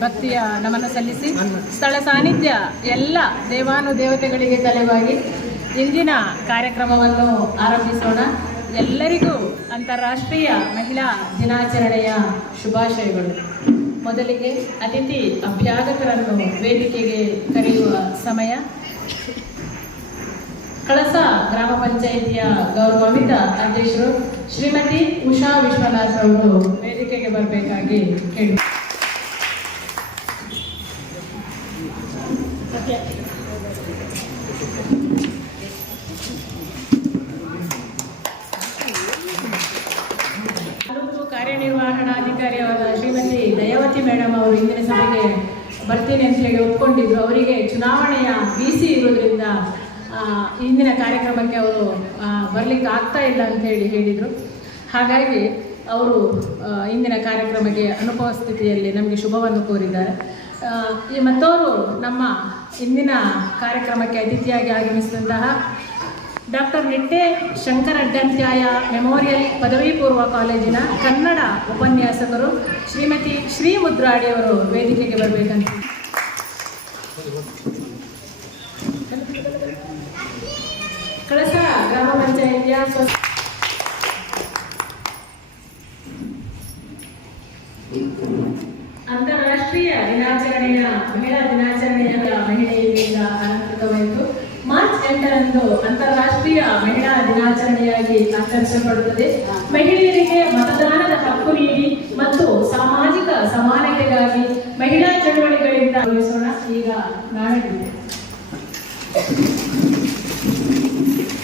ಭಕ್ತಿಯ ನಮನ ಸಲ್ಲಿಸಿ ಸ್ಥಳ ಸಾನ್ನಿಧ್ಯ ಎಲ್ಲ ದೇವಾನು ದೇವತೆಗಳಿಗೆ ತಲೆವಾಗಿ ಇಂದಿನ ಕಾರ್ಯಕ್ರಮವನ್ನು ಆರಂಭಿಸೋಣ. ಎಲ್ಲರಿಗೂ ಅಂತಾರಾಷ್ಟ್ರೀಯ ಮಹಿಳಾ ದಿನಾಚರಣೆಯ ಶುಭಾಶಯಗಳು. ಮೊದಲಿಗೆ ಅತಿಥಿ ಅಭ್ಯಾಗತರನ್ನು ವೇದಿಕೆಗೆ ಕರೆಯುವ ಸಮಯ. ಕಳಸ ಗ್ರಾಮ ಪಂಚಾಯಿತಿಯ ಗೌರವಾನ್ವಿತ ಅಧ್ಯಕ್ಷರು ಶ್ರೀಮತಿ ಉಷಾ ವಿಶ್ವನಾಥ್ ಅವರು ವೇದಿಕೆಗೆ ಬರಬೇಕಾಗಿ ಕೇಳಿ ತಾಲೂಕು ಕಾರ್ಯನಿರ್ವಹಣಾಧಿಕಾರಿಯಾದ ಶ್ರೀಮತಿ ದಯಾವತಿ ಮೇಡಮ್ ಅವರು ಇಂದಿನ ಸಭೆಗೆ ಬರ್ತೀನಿ ಅಂತ ಹೇಳಿ ಒಪ್ಕೊಂಡಿದ್ರು ಅವರಿಗೆ ಚುನಾವಣೆಯ ಬಿಸಿ ಇರೋದ್ರಿಂದ ಆ, ಇಂದಿನ ಕಾರ್ಯಕ್ರಮಕ್ಕೆ ಅವರು ಬರಲಿಕ್ಕೆ ಆಗ್ತಾ ಇಲ್ಲ ಅಂತ ಹೇಳಿ ಹೇಳಿದರು. ಹಾಗಾಗಿ ಅವರು ಇಂದಿನ ಕಾರ್ಯಕ್ರಮಕ್ಕೆ ಅನುಪಸ್ಥಿತಿಯಲ್ಲಿ ನಮಗೆ ಶುಭವನ್ನು ಕೋರಿದ್ದಾರೆ. ಈ ಮತ್ತವರು ನಮ್ಮ ಇಂದಿನ ಕಾರ್ಯಕ್ರಮಕ್ಕೆ ಅತಿಥಿಯಾಗಿ ಆಗಮಿಸಿದಂತಹ ಡಾಕ್ಟರ್ ನಿಟ್ಟೆ ಶಂಕರ ಅಡ್ಡಂತ್ಯಾಯ ಮೆಮೋರಿಯಲ್ ಪದವಿ ಪೂರ್ವ ಕಾಲೇಜಿನ ಕನ್ನಡ ಉಪನ್ಯಾಸಕರು ಶ್ರೀಮತಿ ಶ್ರೀ ಮುದ್ರಾಡಿಯವರು ವೇದಿಕೆಗೆ ಬರಬೇಕಂತ. ಕಳಸ, ಗ್ರಾಮ ಪಂಚಾಯಿತಿಯ ಅಂತಾರಾಷ್ಟ್ರೀಯ ದಿನಾಚರಣೆಯ, ಮಹಿಳಾ ದಿನಾಚರಣೆಯ ಮಹಿಳೆಯರಿಂದ ಅಲಂಕೃತವಾಯಿತು. ಮಾರ್ಚ್ ಎಂಟರಂದು ಅಂತಾರಾಷ್ಟ್ರೀಯ ಮಹಿಳಾ ದಿನಾಚರಣೆಯಾಗಿ ಆಚರಿಸಲ್ಪಡುತ್ತದೆ. ಮಹಿಳೆಯರಿಗೆ ಮತದಾನದ ಹಕ್ಕು ನೀಡಿ ಮತ್ತು ಸಾಮಾಜಿಕ ಸಮಾನತೆಗಾಗಿ ಮಹಿಳಾ ಚಳವಳಿಗಳಿಂದ ಗಮನಿಸೋಣ ಈಗ ನಾಳೆ Thank you.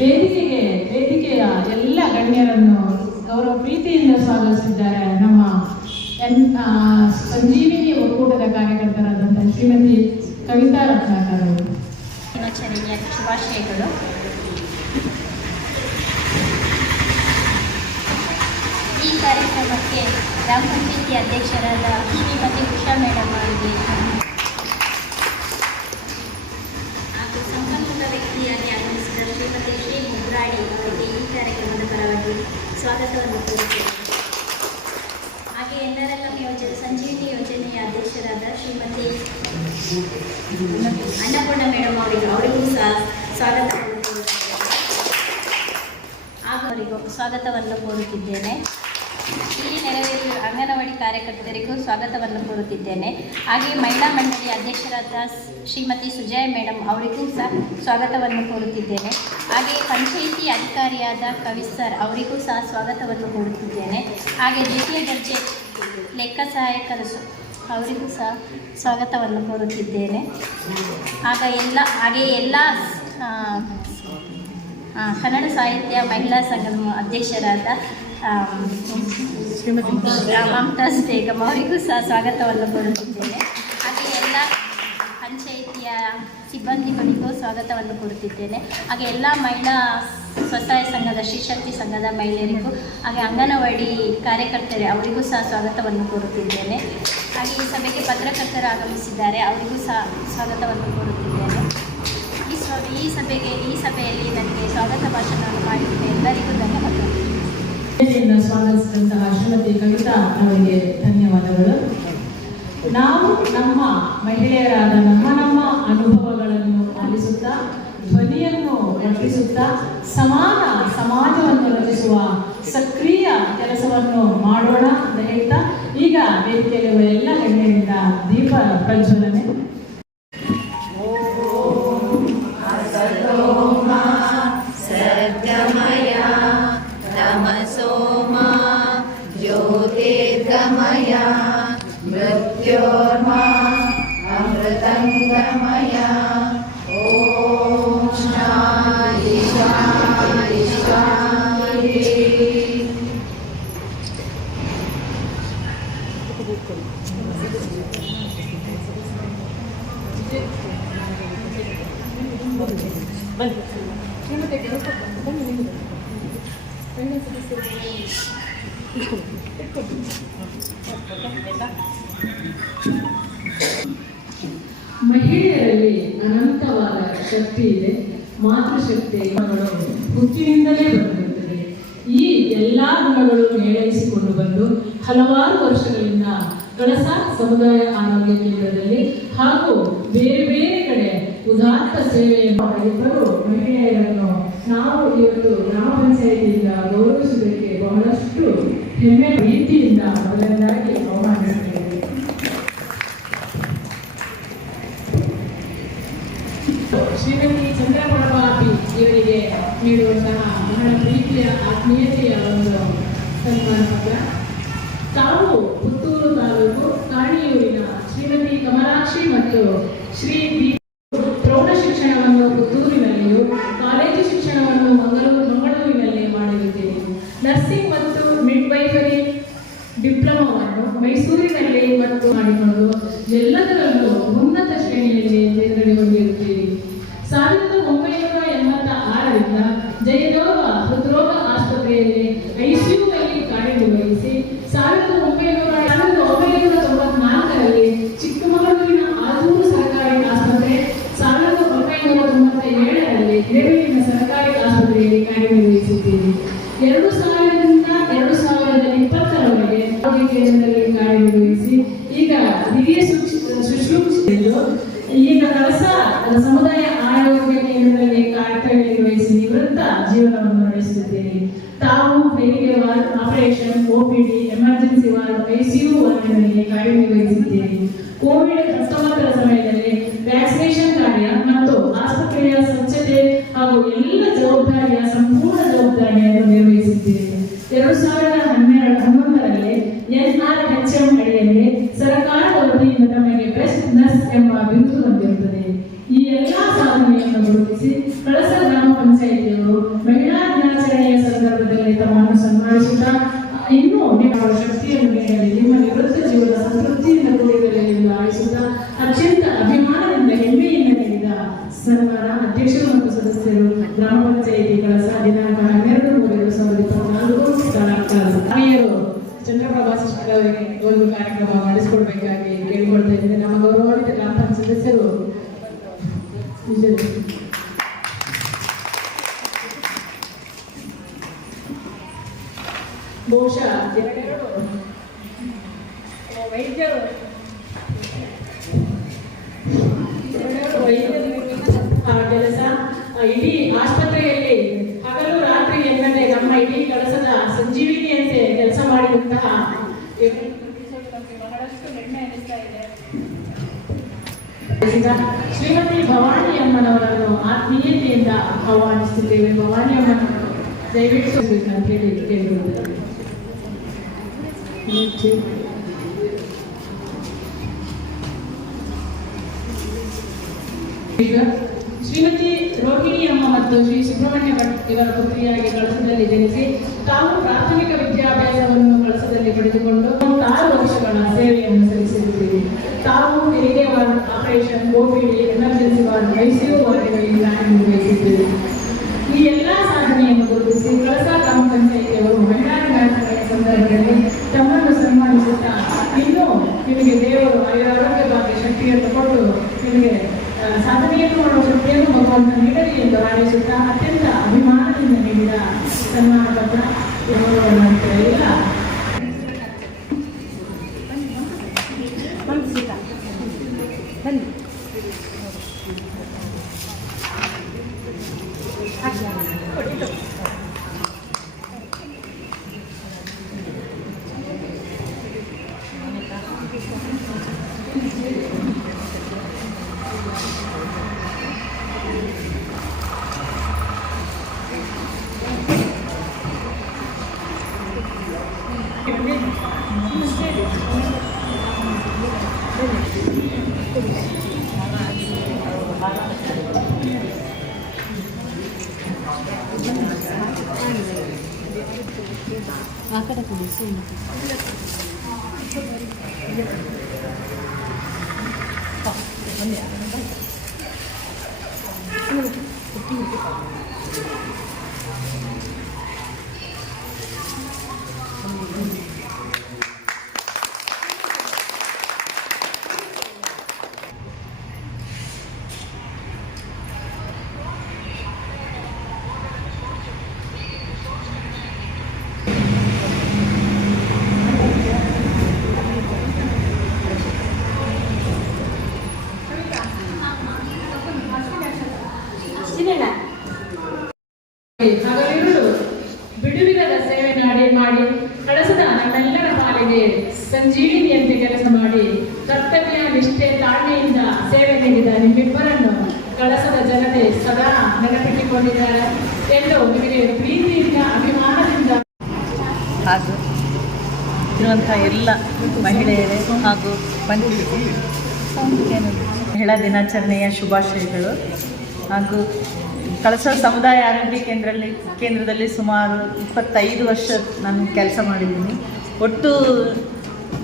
ವೇದಿಕೆಗೆ ವೇದಿಕೆಯ ಎಲ್ಲ ಗಣ್ಯರನ್ನು ಗೌರವ ಪ್ರೀತಿಯಿಂದ ಸ್ವಾಗತಿಸಿದ್ದಾರೆ. ನಮ್ಮ ಎನ್ ಸಂಜೀವಿನಿ ಒಕ್ಕೂಟದ ಕಾರ್ಯಕರ್ತರಾದಂಥ ಶ್ರೀಮತಿ ಕವಿತಾ ರತ್ನಾಕರ್ ಅವರು. ದಿನಾಚರಣೆಯ ಶುಭಾಶಯಗಳು. ಈ ಕಾರ್ಯಕ್ರಮಕ್ಕೆ ಗ್ರಾಮ ಪಂಚಾಯಿತಿ ಅಧ್ಯಕ್ಷರಾದ ಶ್ರೀಮತಿ ಉಷಾ ಮೇಡಮ್ ಅವರಿಗೆ ಈ ಕಾರ್ಯಕ್ರಮದ ಪರವಾಗಿ ಸ್ವಾಗತವನ್ನು ಕೋರುತ್ತೇನೆ. ಹಾಗೆ ಎಲ್ಲರೆಲ್ಲ ಯೋಜನೆ, ಸಂಜೀವಿನಿ ಯೋಜನೆಯ ಅಧ್ಯಕ್ಷರಾದ ಶ್ರೀಮತಿ ಅನ್ನಪೂರ್ಣ ಮೇಡಮ್ ಅವರಿಗೆ, ಅವರಿಗೂ ಸಹ ಸ್ವಾಗತವನ್ನು ಕೋರುತ್ತೇನೆ. ಹಾಗೂ ಅವರಿಗೂ ಸ್ವಾಗತವನ್ನು ಕೋರುತ್ತಿದ್ದೇನೆ. ನೆರವೇರಿರುವ ಅಂಗನವಾಡಿ ಕಾರ್ಯಕರ್ತರಿಗೂ ಸ್ವಾಗತವನ್ನು ಕೋರುತ್ತಿದ್ದೇನೆ. ಹಾಗೆ ಮಹಿಳಾ ಮಂಡಳಿ ಅಧ್ಯಕ್ಷರಾದ ಶ್ರೀಮತಿ ಸುಜಯ ಮೇಡಮ್ ಅವರಿಗೂ ಸಹ ಸ್ವಾಗತವನ್ನು ಕೋರುತ್ತಿದ್ದೇನೆ. ಹಾಗೆ ಪಂಚಾಯಿತಿ ಅಧಿಕಾರಿಯಾದ ಕವಿ ಸರ್ ಅವರಿಗೂ ಸಹ ಸ್ವಾಗತವನ್ನು ಕೋರುತ್ತಿದ್ದೇನೆ. ಹಾಗೆ ದ್ವಿತೀಯ ದರ್ಜೆ ಲೆಕ್ಕ ಸಹಾಯಕರು ಅವರಿಗೂ ಸಹ ಸ್ವಾಗತವನ್ನು ಕೋರುತ್ತಿದ್ದೇನೆ. ಆಗ ಎಲ್ಲ ಹಾಗೆ ಎಲ್ಲ ಕನ್ನಡ ಸಾಹಿತ್ಯ ಮಹಿಳಾ ಸಂಘದ ಅಧ್ಯಕ್ಷರಾದ ಮಮತಾಜ್ ಅವರಿಗೂ ಸಹ ಸ್ವಾಗತವನ್ನು ಕೊಡುತ್ತಿದ್ದೇನೆ ಹಾಗೆ ಎಲ್ಲ ಪಂಚಾಯಿತಿಯ ಸಿಬ್ಬಂದಿಗಳಿಗೂ ಸ್ವಾಗತವನ್ನು ಕೊಡುತ್ತಿದ್ದೇನೆ ಹಾಗೆ ಎಲ್ಲ ಮಹಿಳಾ ಸ್ವಸಹಾಯ ಸಂಘದ ಶ್ರೀಶಕ್ತಿ ಸಂಘದ ಮಹಿಳೆಯರಿಗೂ, ಹಾಗೆ ಅಂಗನವಾಡಿ ಕಾರ್ಯಕರ್ತರೆ ಅವರಿಗೂ ಸಹ ಸ್ವಾಗತವನ್ನು ಕೋರುತ್ತಿದ್ದೇನೆ. ಹಾಗೆ ಈ ಸಭೆಗೆ ಪತ್ರಕರ್ತರು ಆಗಮಿಸಿದ್ದಾರೆ, ಅವರಿಗೂ ಸಹ ಸ್ವಾಗತವನ್ನು ಕೋರುತ್ತಿದ್ದೇನೆ. ಈ ಈ ಸಭೆಗೆ ಈ ಸಭೆಯಲ್ಲಿ ನನಗೆ ಸ್ವಾಗತ ಭಾಷಣವನ್ನು ಮಾಡಿದ ಎಲ್ಲರಿಗೂ ವೇದಿಕೆಯಿಂದ ಸ್ವಾಗತಿಸಿದಂತಹ ಶ್ರೀಮತಿ ಕವಿತಾ ಅವರಿಗೆ ಧನ್ಯವಾದಗಳು. ನಾವು ನಮ್ಮ ಮಹಿಳೆಯರಾದ ನಮ್ಮ ನಮ್ಮ ಅನುಭವಗಳನ್ನು ಆಲಿಸುತ್ತಾ, ಧ್ವನಿಯನ್ನು ರಚಿಸುತ್ತಾ ಸಮಾನ ಸಮಾಜವನ್ನು ರಚಿಸುವ ಸಕ್ರಿಯ ಕೆಲಸವನ್ನು ಮಾಡೋಣ ಅಂತ ಹೇಳ್ತಾ, ಈಗ ವೇದಿಕೆಯಲ್ಲಿರುವ ಎಲ್ಲ ಹೆಣ್ಣೆಯಿಂದ ದೀಪ ಪ್ರಜ್ವಲನೆ ಮಹಿಳೆಯರಲ್ಲಿ ಅನಂತವಾದ ಶಕ್ತಿ ಇದೆ. ಮಾತೃಶಕ್ತಿ ಹುಟ್ಟಿನಿಂದಲೇ ಬಂದಿರುತ್ತದೆ. ಈ ಎಲ್ಲಾ ಗುಣಗಳು ಮೇಳೈಸಿಕೊಂಡು ಬಂದು ಹಲವಾರು ವರ್ಷಗಳಿಂದ ಕಳಸ ಸಮುದಾಯ ಆರೋಗ್ಯ ಕೇಂದ್ರದಲ್ಲಿ ಹಾಗೂ ಬೇರೆ ಬೇರೆ ಕಡೆ ಉದಾತ್ತ ಸೇವೆಯನ್ನು ಇಬ್ಬರು ಮಹಿಳೆಯರನ್ನು ನಾವು ಇವತ್ತು ಗ್ರಾಮ ಪಂಚಾಯಿತಿಯಿಂದ ಗೌರವಿಸುವುದಕ್ಕೆ ಬಹಳಷ್ಟು ಹೆಮ್ಮೆ ಪ್ರೀತಿಯಿಂದ ಮೊದಲನೇದಾಗಿ ಅವಮಾನಿಸುತ್ತೇವೆ ಶ್ರೀಮತಿ ಚಂದ್ರಪ್ರಭಾಪಿ ಇವರಿಗೆ ನೀಡುವಂತಹ ಬಹಳ ಪ್ರೀತಿಯ, ಆತ್ಮೀಯತೆಯ ಒಂದು ಸನ್ಮಾನ ಪತ್ರ. ತಾವು ಪುತ್ತೂರು ತಾಲೂಕು ಕಾಣಿಯೂರಿನ ಶ್ರೀಮತಿ ಕಮಲಾಕ್ಷಿ ಮತ್ತು ಶ್ರೀ ಐಸಿಯುನಲ್ಲಿ ಕಾರ್ಯನಿರ್ವಹಿಸಿ ಸಾವಿರದ ಒಂಬೈನೂರ ಹಾಗೂ ಎಲ್ಲ ಜವಾಬ್ದಾರಿಯ ಸಂಪೂರ್ಣ ಜವಾಬ್ದಾರಿಯನ್ನು ನಿರ್ವಹಿಸುತ್ತಿದೆ ಎರಡು ಸಾವಿರದ ಹನ್ನೆರಡು ಹನ್ನೊಂದರಲ್ಲಿ ಎನ್ ಆರ್ ಎಚ್ ಸರ್ಕಾರದ Jesus. ಈಗ ಶ್ರೀಮತಿ ರೋಹಿಣಿ ಅಮ್ಮ ಮತ್ತು ಶ್ರೀ ಸುಬ್ರಹ್ಮಣ್ಯ ಭಟ್ ಇವರ ಪುತ್ರಿಯಾಗಿ ಕಳಸದಲ್ಲಿ ಜನಿಸಿ, ತಾವು ಪ್ರಾಥಮಿಕ ವಿದ್ಯಾಭ್ಯಾಸವನ್ನು ಕಳಸದಲ್ಲಿ ಪಡೆದುಕೊಂಡು ಆರು ವರ್ಷಗಳ ಸೇವೆಯನ್ನು ಸಲ್ಲಿಸಿದ್ದೀರಿ ತಾವು ward operation OPD emergency ward ICU ವಾರ್ಡ್ಗಳಲ್ಲಿ ಕಾರ್ಯನಿರ್ವಹಿಸಿದ್ದೀರಿ ಈ ಎಲ್ಲಾ ಸಾಧನೆಯನ್ನು ಗುರುತಿಸಿ ಕಳಸ ಗ್ರಾಮ ಪಂಚಾಯಿತಿಯವರು ಮಹಿಳಾ ದಿನಾಚರಣೆಯ ಸಂದರ್ಭದಲ್ಲಿ ತಮ್ಮನ್ನು ಸನ್ಮಾನಿಸುತ್ತಾ ಇನ್ನೂ ನಿಮಗೆ ದೇವರು ಆರೋಗ್ಯ ಭಾಗ್ಯ ಶಕ್ತಿಯನ್ನು ಕೊಟ್ಟು ನಿಮಗೆ ಸಾಧನೆಯನ್ನು ಮಾಡುವ ಶಕ್ತಿಯನ್ನು ಭಗವಂತ ನೀಡಲಿ ಎಂದು ಹಾರೈಸುತ್ತಾ ಅತ್ಯಂತ ಅಭಿಮಾನದಿಂದ ನೀಡಿದ ಸನ್ಮಾನ ಪತ್ರ ಗೌರವವನ್ನು ಅಂತ ಇಲ್ಲ ಹಗಲಿರುಳು ನೆನಪಿಟ್ಟುಕೊಂಡಿದ್ದಾರೆ ಎಲ್ಲೋ ನಿಮಗೆ ಪ್ರೀತಿಯಿಂದ, ಅಭಿಮಾನದಿಂದ. ಹಾಗೂ ಇರುವಂಥ ಎಲ್ಲ ಮಹಿಳೆಯರೇ ಹಾಗೂ ಪಂಚಾಯತಿ ಮಹಿಳಾ ದಿನಾಚರಣೆಯ ಶುಭಾಶಯಗಳು ಹಾಗೂ ಕಳಸ ಸಮುದಾಯ ಆರೋಗ್ಯ ಕೇಂದ್ರದಲ್ಲಿ ಕೇಂದ್ರದಲ್ಲಿ ಸುಮಾರು ಇಪ್ಪತ್ತೈದು ವರ್ಷ ನಾನು ಕೆಲಸ ಮಾಡಿದ್ದೀನಿ. ಒಟ್ಟು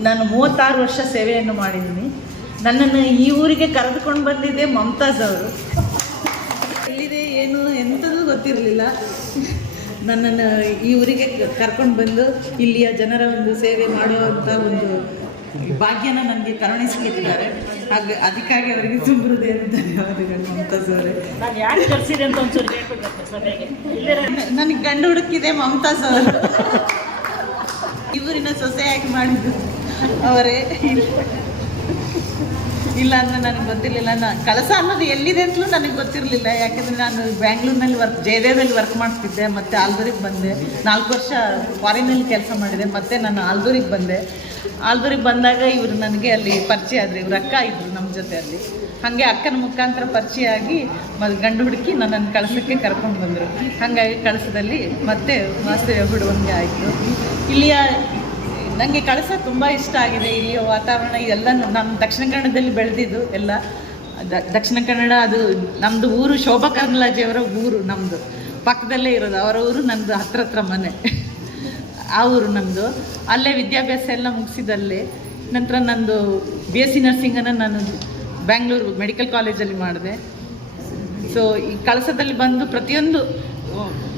ನಾನು ಮೂವತ್ತಾರು ವರ್ಷ ಸೇವೆಯನ್ನು ಮಾಡಿದ್ದೀನಿ. ನನ್ನನ್ನು ಈ ಊರಿಗೆ ಕರೆದುಕೊಂಡು ಬಂದಿದ್ದೆ ಮಮತಾಜ್ ಅವರು. ಗೊತ್ತಿರಲಿಲ್ಲ. ನನ್ನನ್ನು ಈ ಊರಿಗೆ ಕರ್ಕೊಂಡು ಬಂದು ಇಲ್ಲಿಯ ಜನರ ಒಂದು ಸೇವೆ ಮಾಡುವಂಥ ಒಂದು ಭಾಗ್ಯನ ನನಗೆ ಕರುಣಿಸಿಕೊಟ್ಟಿದ್ದಾರೆ ಹಾಗೆ ಅದಕ್ಕಾಗಿ ಅವರಿಗೆ ತುಂಬ ಅಂತ ಧನ್ಯವಾದಗಳು ಮಮತಾಜ್ ಅವರೇ ನನಗೆ ಗಂಡು ಹುಡುಕಿದೆ ಮಮತಾ ಸರ್. ಇವರಿನ ಸೊಸೆಯಾಗಿ ಮಾಡಿದ್ದು ಅವರೇ. ಇಲ್ಲ ಅಂದ್ರೆ ನನಗೆ ಗೊತ್ತಿರಲಿಲ್ಲ. ನಾನು ಕಳಸ ಅನ್ನೋದು ಎಲ್ಲಿದೆ ಅಂತಲೂ ನನಗೆ ಗೊತ್ತಿರಲಿಲ್ಲ. ಯಾಕಂದರೆ ನಾನು ಬ್ಯಾಂಗ್ಳೂರಿನಲ್ಲಿ ವರ್ಕ್ ಜಯದೇವದಲ್ಲಿ ವರ್ಕ್ ಮಾಡ್ತಿದ್ದೆ, ಮತ್ತು ಆಲ್ದೂರಿಗೆ ಬಂದೆ. ನಾಲ್ಕು ವರ್ಷ ಫಾರಿನಲ್ಲಿ ಕೆಲಸ ಮಾಡಿದೆ, ಮತ್ತೆ ನಾನು ಆಲ್ದೂರಿಗೆ ಬಂದೆ. ಆಲ್ದೂರಿಗೆ ಬಂದಾಗ ಇವರು ನನಗೆ ಅಲ್ಲಿ ಪರಿಚಯ ಆದರೆ. ಇವ್ರ ಅಕ್ಕ ಇದ್ದರು ನಮ್ಮ ಜೊತೆ ಅಲ್ಲಿ. ಹಾಗೆ ಅಕ್ಕನ ಮುಖಾಂತರ ಪರಿಚಯ ಆಗಿ ಮತ್ತು ಗಂಡು ಹುಡುಕಿ ನನ್ನನ್ನು ಕಳಸಕ್ಕೆ ಕರ್ಕೊಂಡು ಬಂದರು. ಹಾಗಾಗಿ ಕಳಸದಲ್ಲಿ ಮತ್ತೆ ವಾಸ್ತವ್ಯ ಬಿಡುವಂಗೆ ಆಯಿತು. ಇಲ್ಲಿಯ ನನಗೆ ಕಳಸ ತುಂಬ ಇಷ್ಟ ಆಗಿದೆ ಇಲ್ಲಿಯ ವಾತಾವರಣ ಎಲ್ಲ ನಮ್ಮ ದಕ್ಷಿಣ ಕನ್ನಡದಲ್ಲಿ ಬೆಳೆದಿದ್ದು ಎಲ್ಲ ದಕ್ಷಿಣ ಕನ್ನಡ ಅದು ನಮ್ಮದು ಊರು ಶೋಭಾ ಕರ್ಮಲಾಜಿಯವರ ಊರು ನಮ್ಮದು ಪಕ್ಕದಲ್ಲೇ ಇರೋದು, ಅವರ ಊರು ನಮ್ಮದು ಹತ್ರ ಹತ್ರ ಮನೆ. ಆ ಊರು ನಮ್ಮದು ಅಲ್ಲೇ ವಿದ್ಯಾಭ್ಯಾಸ ಎಲ್ಲ ಮುಗಿಸಿದಲ್ಲಿ. ನಂತರ ನಂದು ಬಿ ಎಸ್ ಸಿ ನರ್ಸಿಂಗನ್ನು ನಾನು ಬ್ಯಾಂಗ್ಳೂರು ಮೆಡಿಕಲ್ ಕಾಲೇಜಲ್ಲಿ ಮಾಡಿದೆ. ಸೊ ಈ ಕಳಸದಲ್ಲಿ ಬಂದು ಪ್ರತಿಯೊಂದು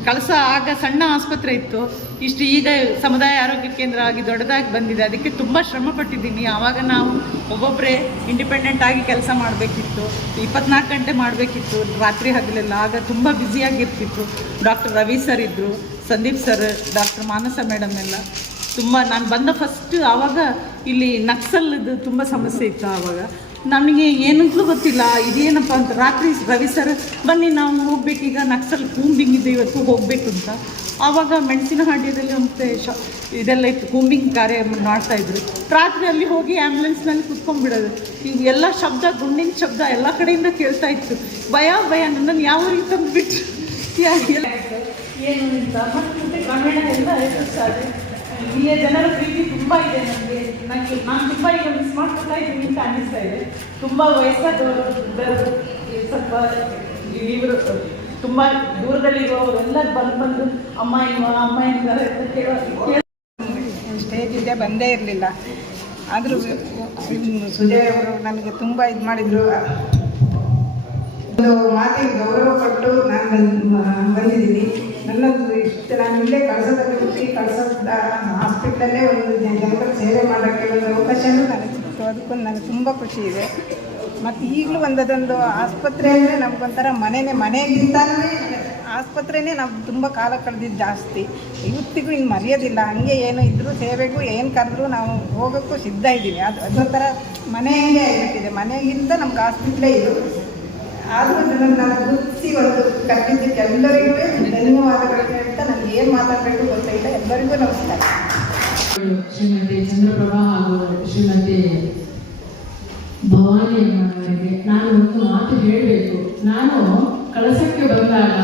ಕಳಸ ಆಗ ಸಣ್ಣ ಆಸ್ಪತ್ರೆ ಇತ್ತು. ಇಷ್ಟು ಈಗ ಸಮುದಾಯ ಆರೋಗ್ಯ ಕೇಂದ್ರ ಆಗಿ ದೊಡ್ಡದಾಗಿ ಬಂದಿದೆ. ಅದಕ್ಕೆ ತುಂಬ ಶ್ರಮ ಪಟ್ಟಿದ್ದೀನಿ. ಆವಾಗ ನಾವು ಒಬ್ಬೊಬ್ಬರೇ ಇಂಡಿಪೆಂಡೆಂಟ್ ಆಗಿ ಕೆಲಸ ಮಾಡಬೇಕಿತ್ತು. ಇಪ್ಪತ್ನಾಲ್ಕು ಗಂಟೆ ಮಾಡಬೇಕಿತ್ತು. ರಾತ್ರಿ ಹಗಲೆಲ್ಲ ಆಗ ತುಂಬ ಬ್ಯುಸಿಯಾಗಿರ್ತಿತ್ತು ಡಾಕ್ಟರ್ ರವಿ ಸರ್ ಇದ್ದರು Sandeep sir doctor Manasa madam ಎಲ್ಲ. ತುಂಬ ನಾನು ಬಂದ ಫಸ್ಟ್ ಆವಾಗ ಇಲ್ಲಿ ನಕ್ಸಲ್ದು ತುಂಬ ಸಮಸ್ಯೆ ಇತ್ತು ಆವಾಗ. ನಮಗೆ ಏನಂತಲೂ ಗೊತ್ತಿಲ್ಲ, ಇದೇನಪ್ಪ ಅಂತ. ರಾತ್ರಿ ರವಿ ಸರ್, ಬನ್ನಿ ನಾವು ಹೋಗ್ಬೇಕೀಗ ನಕ್ಸಲ್ ಕೂಂಬಿಂಗ್ ಇದೆ, ಇವತ್ತು ಹೋಗಬೇಕು ಅಂತ. ಆವಾಗ ಮೆಣಸಿನ ಹಾಡ್ಯದಲ್ಲಿ ಮತ್ತೆ ಶ, ಇದೆಲ್ಲ ಇತ್ತು, ಕೂಂಬಿಂಗ್ ಕಾರ್ಯ ಮಾಡ್ತಾಯಿದ್ರು ರಾತ್ರಿ ಅಲ್ಲಿ ಹೋಗಿ ಆ್ಯಂಬುಲೆನ್ಸ್ನಲ್ಲಿ ಕುತ್ಕೊಂಡ್ಬಿಡೋದು. ಈಗ ಎಲ್ಲ ಶಬ್ದ, ಗುಂಡಿನ ಶಬ್ದ ಎಲ್ಲ ಕಡೆಯಿಂದ ಕೇಳ್ತಾ ಇತ್ತು. ಭಯ ಭಯ, ನನ್ನನ್ನು ಯಾವ ರೀತಿ ತಂದುಬಿಟ್ಟು ಏನು ಅಂತ, ಮತ್ತೆ ಎಲ್ಲ ಸಾರಿ ಇಲ್ಲಿಯ ಜನರ ಪ್ರೀತಿ ತುಂಬ ಇದೆ ನನಗೆ. ನನಗೆ ನಾನು ತುಂಬ ಈಗ ಮಿಸ್ ಇದ್ದೀನಿ ಅಂತ ಅನ್ನಿಸ್ತಾ ಇದೆ. ತುಂಬ ಈ ಸ್ವಲ್ಪ ಇವರು, ತುಂಬ ದೂರದಲ್ಲಿರುವವರೆಲ್ಲ ಬಂದು ಬಂದು ಅಮ್ಮ ಇವ ಅಮ್ಮ ಇದ್ದಾರೆ ಅಂತ ಕೇಳೋ ಸ್ಟೇಜಿಗೆ ಬಂದೇ ಇರಲಿಲ್ಲ. ಆದರೂ ಸುಜಯ್ ಅವರು ನನಗೆ ತುಂಬ ಇದು ಮಾಡಿದರು. ಒಂದು ಮಾತಿಗೆ ಗೌರವ ಪಟ್ಟು ನಾನು ಬಂದ್- ಬಂದಿದ್ದೀನಿ. ನನ್ನದು ಇಷ್ಟ ನಾನು ಇಲ್ಲೇ ಕಳಸದಲ್ಲಿ ಹುಟ್ಟಿ ಕಳ್ಸೋದ ಹಾಸ್ಪಿಟ್ಲಲ್ಲೇ ಒಂದು ಜನರ ಸೇವೆ ಮಾಡೋಕ್ಕೆ ಒಂದು ಅವಕಾಶನೂ ನನಗೆ ಸಿಕ್ತು. ಅದಕ್ಕೊಂದು ನನಗೆ ತುಂಬ ಖುಷಿ ಇದೆ. ಮತ್ತು ಈಗಲೂ ಒಂದದೊಂದು ಆಸ್ಪತ್ರೆ ಅಂದರೆ ನಮಗೊಂಥರ ಮನೆಯೇ ಮನೆಗಿಂತಲೇ ಆಸ್ಪತ್ರೆನೇ ನಾವು ತುಂಬ ಕಾಲ ಕಳೆದಿದ್ದು ಜಾಸ್ತಿ. ಇವತ್ತಿಗೂ ಇನ್ನು ಮರೆಯೋದಿಲ್ಲ. ಹಂಗೆ ಏನು ಇದ್ದರೂ ಸೇವೆಗೂ ಏನು ಕರೆದ್ರೂ ನಾವು ಹೋಗೋಕ್ಕೂ ಸಿದ್ಧ ಇದ್ದೀವಿ. ಅದು ಅದೊಂಥರ ಮನೆ ಹಂಗೆ ಆಗಿಬಿಟ್ಟಿದೆ. ಮನೆಗಿಂತ ನಮ್ಗೆ ಹಾಸ್ಪಿಟ್ಲೇ ಇದು. ಆದರೂ ಇದನ್ನು ನಾನು ಗುರುತಿಸಿ ಒಂದು ಕಟ್ಟಿದ್ದಕ್ಕೆ ಎಲ್ಲರಿಗೂ ಧನ್ಯವಾದಗಳು ಅಂತ ನನಗೆ ಏನು ಮಾತಾಡಬೇಕು ಗೊತ್ತಿಲ್ಲ ಎಲ್ಲರಿಗೂ ನಮಸ್ಕಾರ. ಶ್ರೀಮತಿ ಚಂದ್ರಪ್ರಭಾ ಹಾಗೂ ಶ್ರೀಮತಿ ಭವಾನಿ ಅಮ್ಮನವರಿಗೆ ನಾನು ಒಂದು ಮಾತು ಹೇಳಬೇಕು ನಾನು ಕಳಸಕ್ಕೆ ಬಂದಾಗ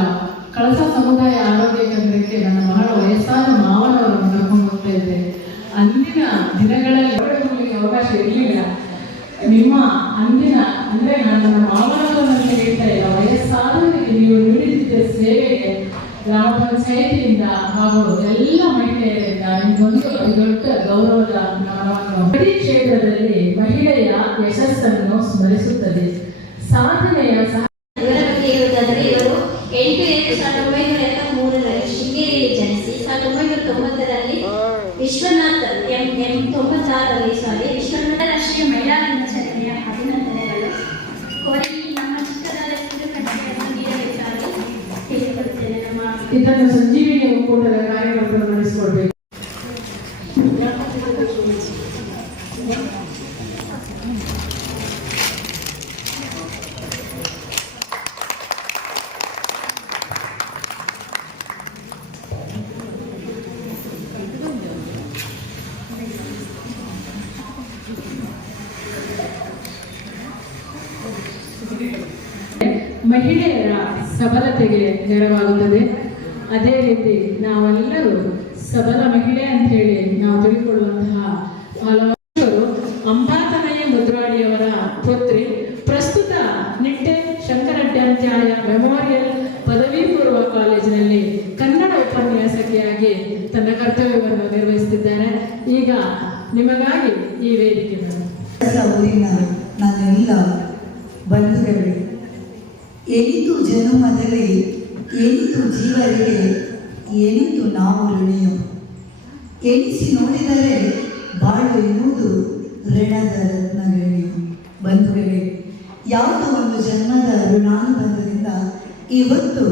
ಕಳಸ ಸಮುದಾಯ ಆರೋಗ್ಯ ಕೇಂದ್ರಕ್ಕೆ ನನ್ನ ಬಹಳ ವಯಸ್ಸಾದ ಮಾವನವರನ್ನು ಕರ್ಕೊಂಡು ಹೋಗ್ತಾ ಇದ್ದೆ ಅಂದಿನ ದಿನಗಳಲ್ಲಿ ಹೊರಡಲಿಕ್ಕೆ ಅವಕಾಶ ಇರಲಿಲ್ಲ ನಿಮ್ಮ ಅಂದಿನ ಅಂದ್ರೆ ನಾನು ನನ್ನ ಮಾವನವರನ್ನು ಹೇಳ್ತಾ ಇಲ್ಲ ವಯಸ್ಸಾದವರಿಗೆ ನೀವು ನೀಡುತ್ತಿದ್ದ ಸೇವೆಗೆ ಗ್ರಾಮ ಪಂಚಾಯಿತಿಯಿಂದ ಹಾಗೂ ಎಲ್ಲ ಮಹಿಳೆಯರಿಂದ ನಿಮಗೊಂದು ದೊಡ್ಡ ಗೌರವದ ನಮನವನ್ನು ಪ್ರತಿ ಕ್ಷೇತ್ರದಲ್ಲಿ ಮಹಿಳೆಯ ಯಶಸ್ಸನ್ನು ಸ್ಮರಿಸುತ್ತದೆ ಸಾಧನೆಯ ಸಹ ಇವರ ಬಗ್ಗೆ ಹೇಳುವುದಾದರೆ ಇವರು ಎಂಟು ಏಳು ಸಾವಿರದ ಒಂಬೈನೂರ ಎಪ್ಪತ್ಮೂರರಲ್ಲಿ ಶೃಂಗೇರಿಯಲ್ಲಿ ಜನಿಸಿ ಸಾವಿರದ ಒಂಬೈನೂರ ತೊಂಬತ್ತರಲ್ಲಿ ವಿಶ್ವನಾಥ್ ಎಂ ಎಂ ತೊಂಬತ್ತಾರರಲ್ಲಿ ಸಾರಿ ವಿಶ್ವನಾಥ ರಾಷ್ಟ್ರೀಯ ಮಹಿಳಾ ದಿನಾಚರಣೆಯ ಅಭಿನಂದನೆಗಳು ಕೋರಿ ನಮ್ಮ ಚಿಕ್ಕದಾದ ಕಿರುಕಥೆಯನ್ನು ನೀಡಬೇಕಾಗಿ ಕೇಳಿಕೊಳ್ಳುತ್ತೇನೆ ನಮ್ಮ ಇದನ್ನು ಸಂಜೀವಿನಿ ಒಕ್ಕೂಟದ ಕಾರ್ಯಕ್ರಮವನ್ನು ನಡೆಸಿಕೊಡ್ಬೇಕು ಮಹಿಳೆಯರ ಸಬಲತೆಗೆ ನೆರವಾಗುತ್ತದೆ ಅದೇ ರೀತಿ ನಾವೆಲ್ಲರೂ ಸಬಲ ಮಹಿಳೆ ಅಂತ ಹೇಳಿ ನಾವು ತಿಳಿದುಕೊಳ್ಳುವಂತಹ ಹಲವಾರು ಜನ್ಮದ ಬಂದರಿಂದ ಇವತ್ತು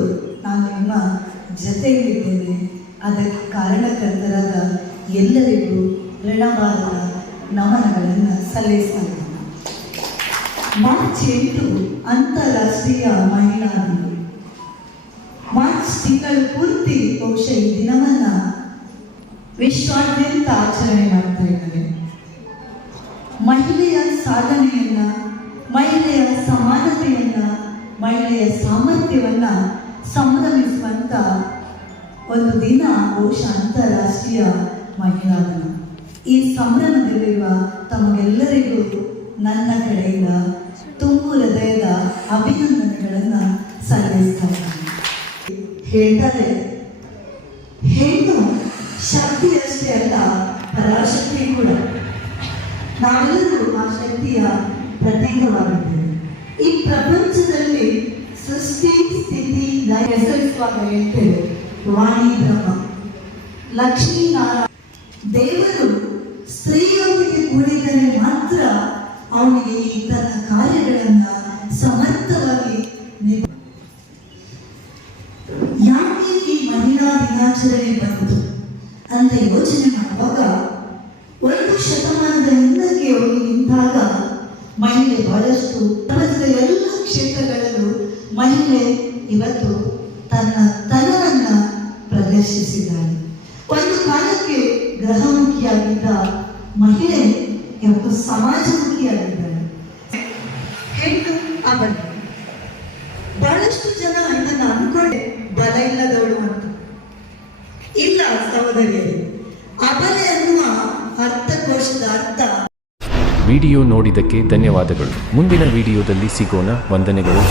ನಾನು ನಿಮ್ಮ ಜೊತೆಯಲ್ಲಿದ್ದೇನೆ. ಅದಕ್ಕೆ ಕಾರಣಕರ್ತರಾದ ಎಲ್ಲರಿಗೂ ಋಣವಾದ ನಮನಗಳನ್ನು ಇದ್ದೇನೆ ಮಾರ್ಚ್ ಎಂಟು ಅಂತಾರಾಷ್ಟ್ರೀಯ ಮಹಿಳಾ ದಿನ. ಮಾರ್ಚ್ ತಿಂಗಳು ಪೂರ್ತಿ ಬಹುಶಃ ಈ ದಿನವನ್ನ ವಿಶ್ವಾದ್ಯಂತ ಆಚರಣೆ ಮಾಡ್ತಾ ಇದ್ದಾರೆ ಮಹಿಳೆಯ ಸಾಧನೆಯನ್ನ, ಮಹಿಳೆಯ ಸಮಾನತೆಯನ್ನ ಮಹಿಳೆಯ ಸಾಮರ್ಥ್ಯವನ್ನ ಸಂಭ್ರಮಿಸುವಂತ ಒಂದು ದಿನ ಬಹುಶಃ ಅಂತಾರಾಷ್ಟ್ರೀಯ ಮಹಿಳಾ ದಿನ ಈ ಸಂಭ್ರಮದಲ್ಲಿರುವ ತಮಗೆಲ್ಲರಿಗೂ ನನ್ನ ಕಡೆಯಿಂದ ತುಂಬು ಹೃದಯದ ಅಭಿನಂದನೆಗಳನ್ನು ಸಲ್ಲಿಸ್ತಾ ಹೇಳ್ತಾರೆ ಹೆಣ್ಣು ಶಕ್ತಿಯ ಕೂಡ ನಾವೆಲ್ಲರೂ ಆ ಶಕ್ತಿಯ ಪ್ರತೀಕವಾಗಿದ್ದೇವೆ ಈ ಪ್ರಪಂಚದಲ್ಲಿ ಸೃಷ್ಟಿ ಸ್ಥಿತಿ ಲಯ ಹೆಸರಿಸುವಾಗ ಹೇಳ್ತೇವೆ ವಾಣಿ ಬ್ರಹ್ಮ. ಲಕ್ಷ್ಮೀನಾರಾಯಣ ದೇವರು ಸ್ತ್ರೀಯೊಂದಿಗೆ ಕೂಡಿದರೆ ಮಾತ್ರ ಅವನಿಗೆ ಈ ತನ್ನ ಕಾರ್ಯಗಳನ್ನ ಸಮರ್ಥವಾಗಿ ಯಾಕೆ ಈ ಮಹಿಳಾ ದಿನಾಚರಣೆ ಬಂತು ಅಂತ ಯೋಚನೆ ಮಾಡುವಾಗ ಒಂದು ಶತಮಾನದ ಹಿಂದಕ್ಕೆ ಹೋಗಿ ನಿಂತಾಗ ಮಹಿಳೆ ಬಹಳಷ್ಟು ಪ್ರಪಂಚದ ಎಲ್ಲ ಕ್ಷೇತ್ರಗಳಲ್ಲೂ ಇವತ್ತು ಸಮಾಜಮುಖಿಯಾಗಿದ್ದಾಳೆ ಹೆಣ್ಣು ಅಬಲ ಬಹಳಷ್ಟು ಜನ ಇದನ್ನ ಅನ್ಕೊಂಡೆ, ಬಲ ಇಲ್ಲದವಳು ಅಂತ. ಇಲ್ಲ, ಸಹೋದರಿಯರು. ಅಬಲೆ ಅನ್ನುವ ಅರ್ಥಕೋಶದ ಅರ್ಥ. ವಿಡಿಯೋ ನೋಡಿದ್ದಕ್ಕೆ ಧನ್ಯವಾದಗಳು. ಮುಂದಿನ ವಿಡಿಯೋದಲ್ಲಿ ಸಿಗೋಣ. ವಂದನೆಗಳು.